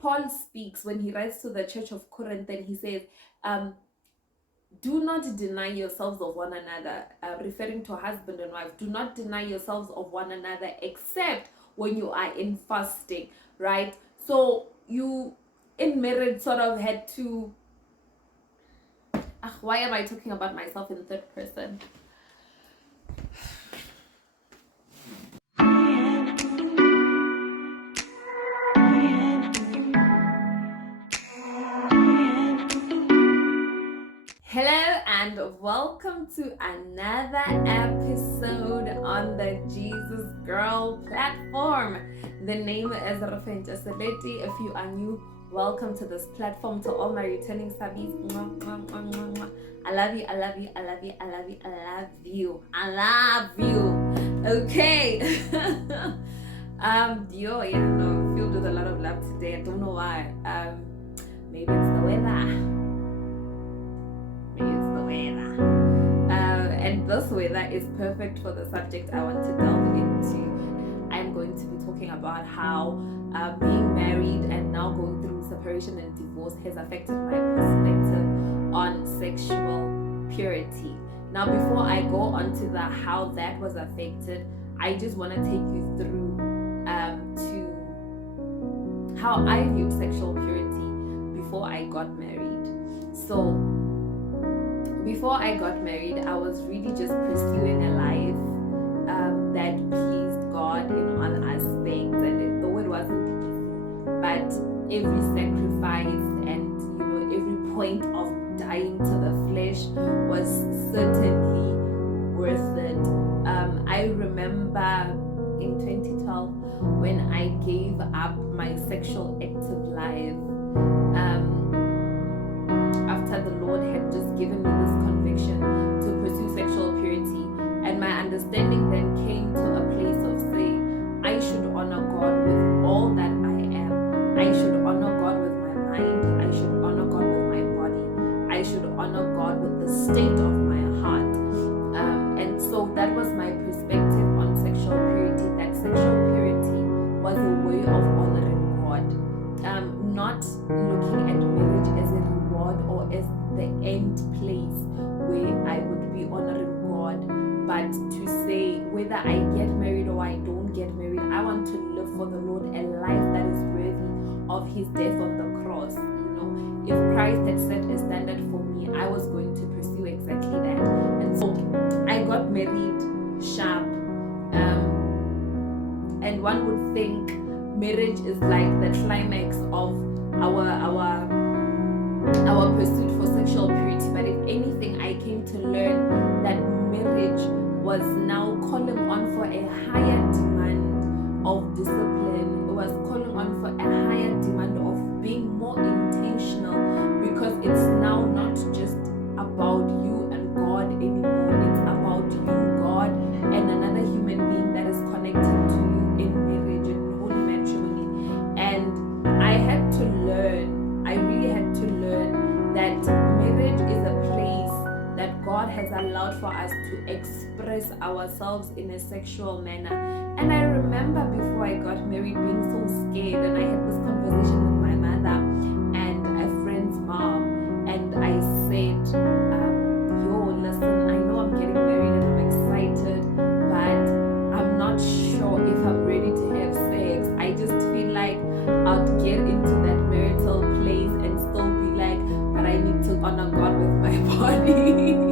Paul speaks when he writes to the church of Corinth, and he says, do not deny yourselves of one another, referring to husband and wife. Do not deny yourselves of one another except when you are in fasting, right? So you in marriage sort of had to, why am I talking about myself in third person? Hello and welcome to another episode on the Jesus Girl platform. The name is Refentse. If you are new, welcome to this platform. To all my returning subbies, I love you, I love you, I love you, I love you, I love you, I love you. Okay. Filled with a lot of love today. I don't know why. Maybe it's the weather. And this weather is perfect for the subject I want to delve into. I'm going to be talking about how being married and now going through separation and divorce has affected my perspective on sexual purity. Now, before I go on to the how that was affected, I just want to take you through to how I viewed sexual purity before I got married. So before I got married, I was really just pursuing a life that pleased God in all aspects, and though it wasn't easy, but every sacrifice and every point of dying to the flesh was certainly worth it. I remember in 2012 when I gave up my sexual active life. After the Lord had just given me this conviction to pursue sexual purity, and my understanding then came to a place of saying, I should honor God with all that I am. I should honor God with my mind. I should honor God with my body. I should honor God with the state of my heart. And so that was my perspective on sexual purity, that sexual purity was a way of honoring God. Not looking at marriage as a reward or as the end place where I would be honoring God, but to say whether I get married or I don't get married, I want to live for the Lord a life that is worthy of His death on the cross. If Christ had set a standard for me, I was going to pursue exactly that. And so I got married sharp, and one would think marriage is like the climax of our pursuit for sexual purity. But if anything, I came to learn that marriage was now calling on for a higher demand of discipline. It was calling on for a higher demand of being more intentional, because it's now not just about you and God anymore. It's about you, God, and another human being that is connected to you in marriage and holy matrimony. And I had to learn, I really had to learn that marriage is a place that God has allowed for us to express ourselves in a sexual manner. And I remember before I got married being so scared, and I had this conversation with my mother and a friend's mom, and I said, listen, I know I'm getting married and I'm excited, but I'm not sure if I'm ready to have sex. I just feel like I'll get into that marital place and still be like, but I need to honor God with my body.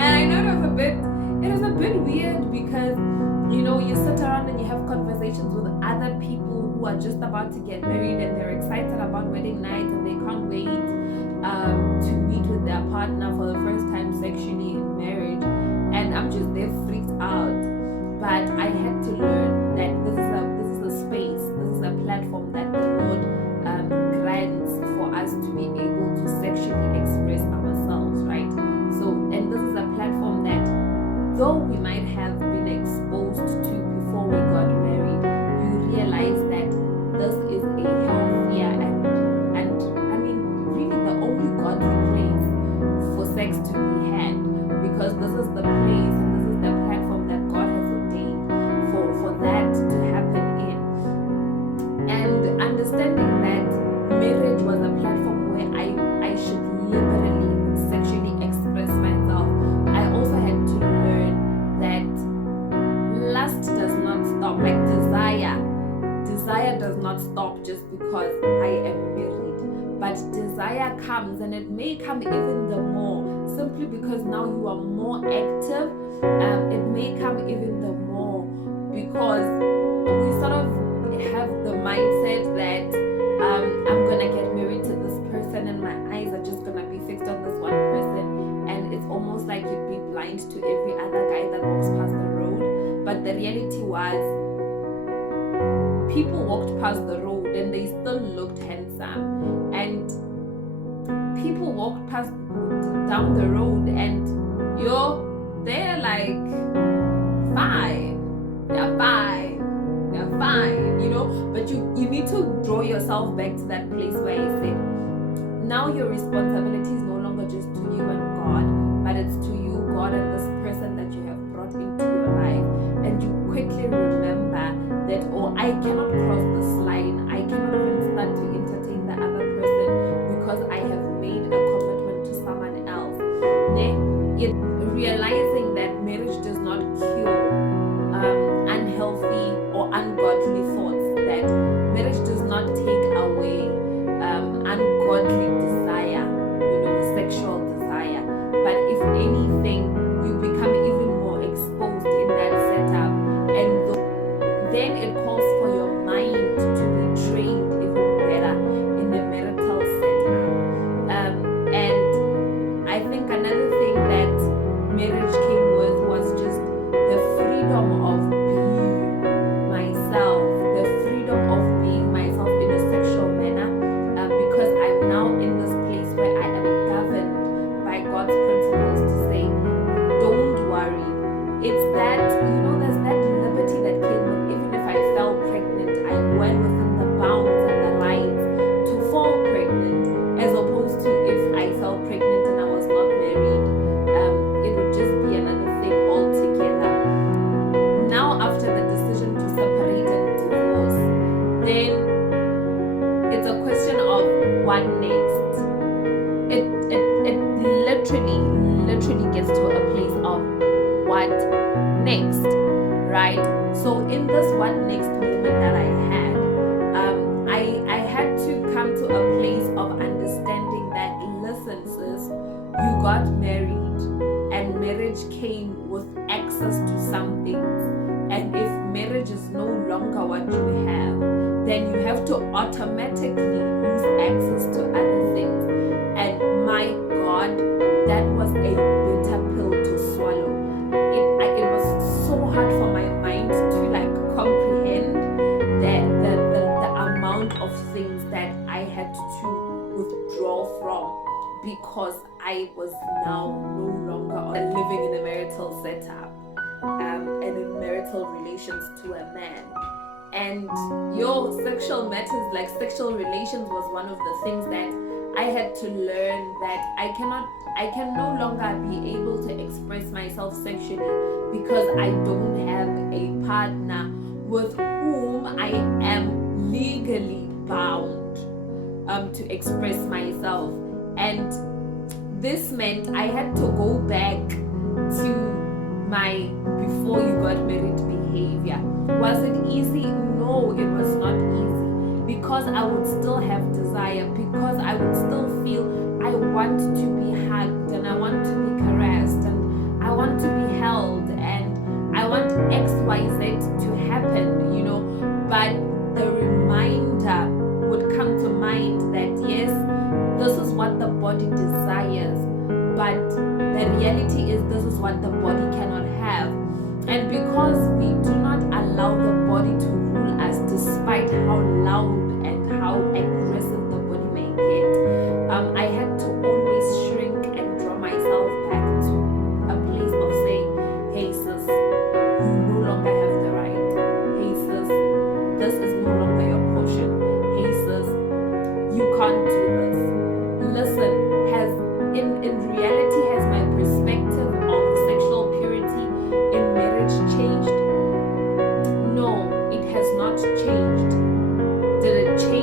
And I know it was a bit weird, because you sit around and you have conversations with other people who are just about to get married, and they're excited about wedding night and they can't wait to meet with their partner for the first time sexually in marriage, and I'm just there freaked out. But I had to learn that this is a space, this is a platform that the Lord grants for us to be able to sexually express ourselves, right? So, and this is a platform that, though we might have been exposed to before we got married, you realize that this is a healthier and I mean really the only godly place for sex to be had, because this is the place and this is the platform that God has ordained for that to happen. understanding that marriage was a platform where I should liberally sexually express myself, I also had to learn that lust does not stop. Like desire does not stop just because I am married, but desire comes, and it may come even the more simply because now you are more active. It may come even the more because we sort of have the mindset that I'm gonna get married to this person and my eyes are just gonna be fixed on this one person, and it's almost like you'd be blind to every other guy that walks past the road. But the reality was, people walked past the road and they still looked handsome, and people walked past down the road and they're like fine, they're fine, but you need to draw yourself back to that place where I said, now your responsibility is no longer just to you and God, but it's to you, God, and this person that you have brought into your life. And you quickly remember that, I cannot cross this line, I cannot even start to entertain the other person because I have made a commitment to someone else. Realizing that marriage does not cure unhealthy or ungodly thoughts, that marriage does not take away ungodly desire, sexual desire, but if anything, you become even more exposed in that setup, and then it calls for your mind to be trained even better in the marital setup. And I think another thing that marriage came with was just the freedom of being myself, the freedom of being myself in a sexual manner, because I'm now in this place where I am governed by God's principles to say, don't worry. It's that, there's that liberty that came with, even if I fell pregnant, I went within the bounds and the rights to fall pregnant, as opposed to if I fell pregnant and I was not married. It would just be another thing altogether. Now, after the decision to separate and divorce, then it's a question of what next. It literally gets to a place of what next, right? So in this what next moment that I had, I had to come to a place of understanding that, listen, sis, you got married, and marriage came with access to some things, and if marriage is no longer what you have, then you have to automatically lose access to other things. And my God, that was a bitter pill to swallow. It was so hard for my mind to comprehend the amount of things that I had to withdraw from, because I was now no longer living in a marital setup and in marital relations to a man. And sexual matters, like sexual relations, was one of the things that I had to learn, that I can no longer be able to express myself sexually because I don't have a partner with whom I am legally bound to express myself. And this meant I had to go back to my before you got married behavior. Was it easy? No, it was not easy, because I would still have desire, because I would still feel I want to be hugged, and I want to be caressed, and I want to be held, and I want XYZ to happen, but the reminder would come to mind that yes, this is what the body desires, but the reality is this is what the body cannot have. And because we do not allow the body to rule us, despite how loud and how aggressive the body may get, I had to always shrink and draw myself back to a place of saying, hey sis, you no longer have the right. Hey sis, this is no longer your portion. Hey sis, you can't do this. Listen, in reality, has my perspective of sexual purity in marriage changed? No, it has not changed. Did it change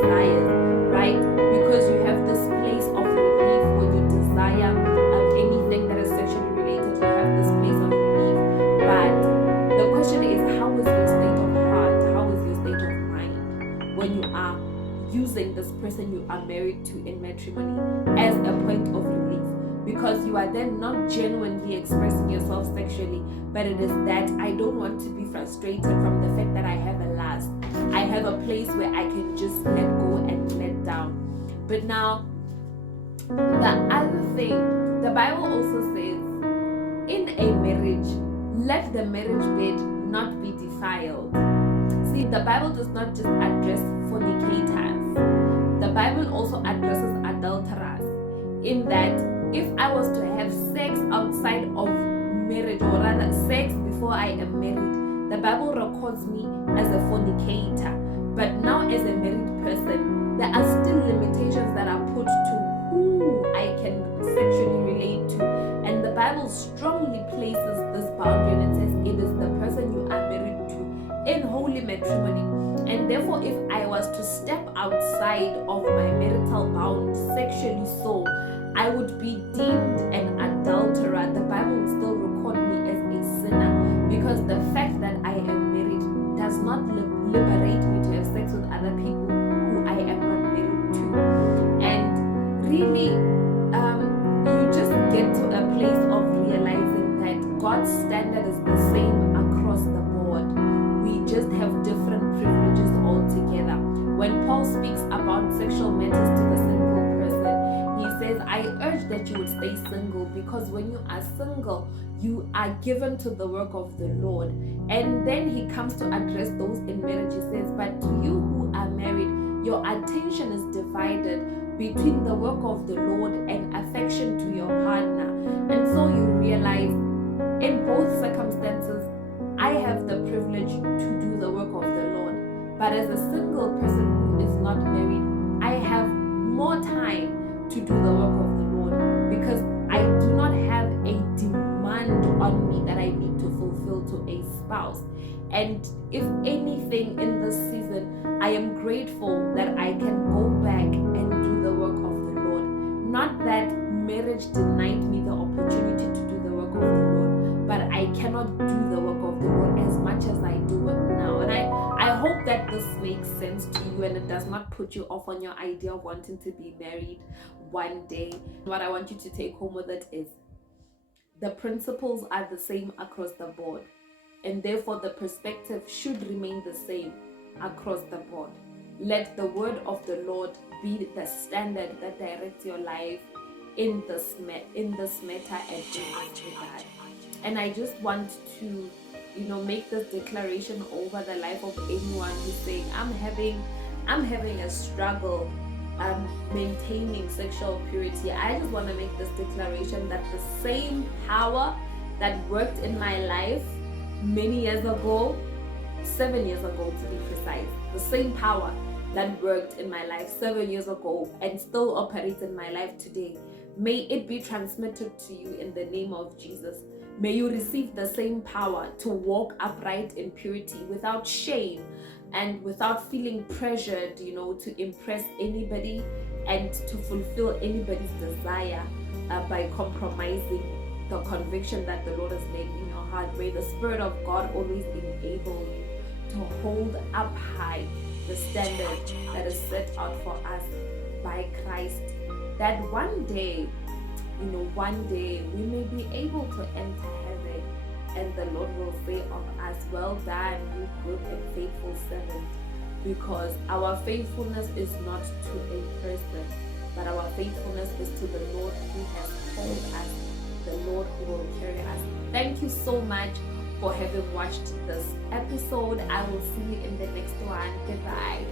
desires, right? Because you have this place of relief when you desire anything that is sexually related. You have this place of relief. But the question is, how is your state of heart? How is your state of mind when you are using this person you are married to in matrimony as a point of relief? Because you are then not genuinely expressing yourself sexually, but it is that I don't want to be frustrated from the fact that I have a lust. I have a place where I can just let go and let down. But now, the other thing, the Bible also says, in a marriage, let the marriage bed not be defiled. See, the Bible does not just address fornicators. The Bible also addresses adulterers, in that if I was to have sex outside of marriage, or rather sex before I am married, the Bible records me as a fornicator. But now as a married person, there are still limitations that are put to who I can sexually relate to. And the Bible strongly places this boundary, and it says it is the person you are married to in holy matrimony. And therefore, if I was to step outside of my marital bound sexually so, I would be deemed an adulterer. The Bible would still record me as a sinner, because the fact that I am married does not liberate me to have sex with other people who I am not married to. And really, you just get to a place of realizing that God's standard is the same across the board. We just have different privileges altogether. When Paul speaks about sexual matters to the single person, he says, I urge that you would stay single, because when you are single, you are given to the work of the Lord. And then he comes to address those in marriage. He says, but to you who are married, your attention is divided between the work of the Lord and affection to your partner. And so you realize, in both circumstances, I have the privilege to do the work of the Lord. But as a single person who is not married, I have more time to do the work of the Lord, because I do not have a demand on me that I need to fulfill to a spouse. And if anything in this season, I am grateful that I can go back and do the work of the Lord. Not that marriage denied me the opportunity to do the work of the Lord, but I cannot do the work of the Lord as much as I do it now. And I hope that this makes sense to you, and it does not put you off on your idea of wanting to be married one day. What I want you to take home with it is the principles are the same across the board, and therefore the perspective should remain the same across the board. Let the word of the Lord be the standard that directs your life in this matter and in this regard. And I just want to make this declaration over the life of anyone who's saying, I'm having a struggle maintaining sexual purity. I just want to make this declaration that the same power that worked in my life many years ago, 7 years ago to be precise, the same power that worked in my life 7 years ago and still operates in my life today, may it be transmitted to you in the name of Jesus. May you receive the same power to walk upright in purity without shame and without feeling pressured, to impress anybody and to fulfill anybody's desire by compromising the conviction that the Lord has laid in your heart. May the Spirit of God always enable you to hold up high the standard that is set out for us by Christ, that one day we may be able to enter heaven, and the Lord will say of us, well done, you good and faithful servant. Because our faithfulness is not to a person, but our faithfulness is to the Lord who has called us, the Lord who will carry us. Thank you so much for having watched this episode. I will see you in the next one. Goodbye.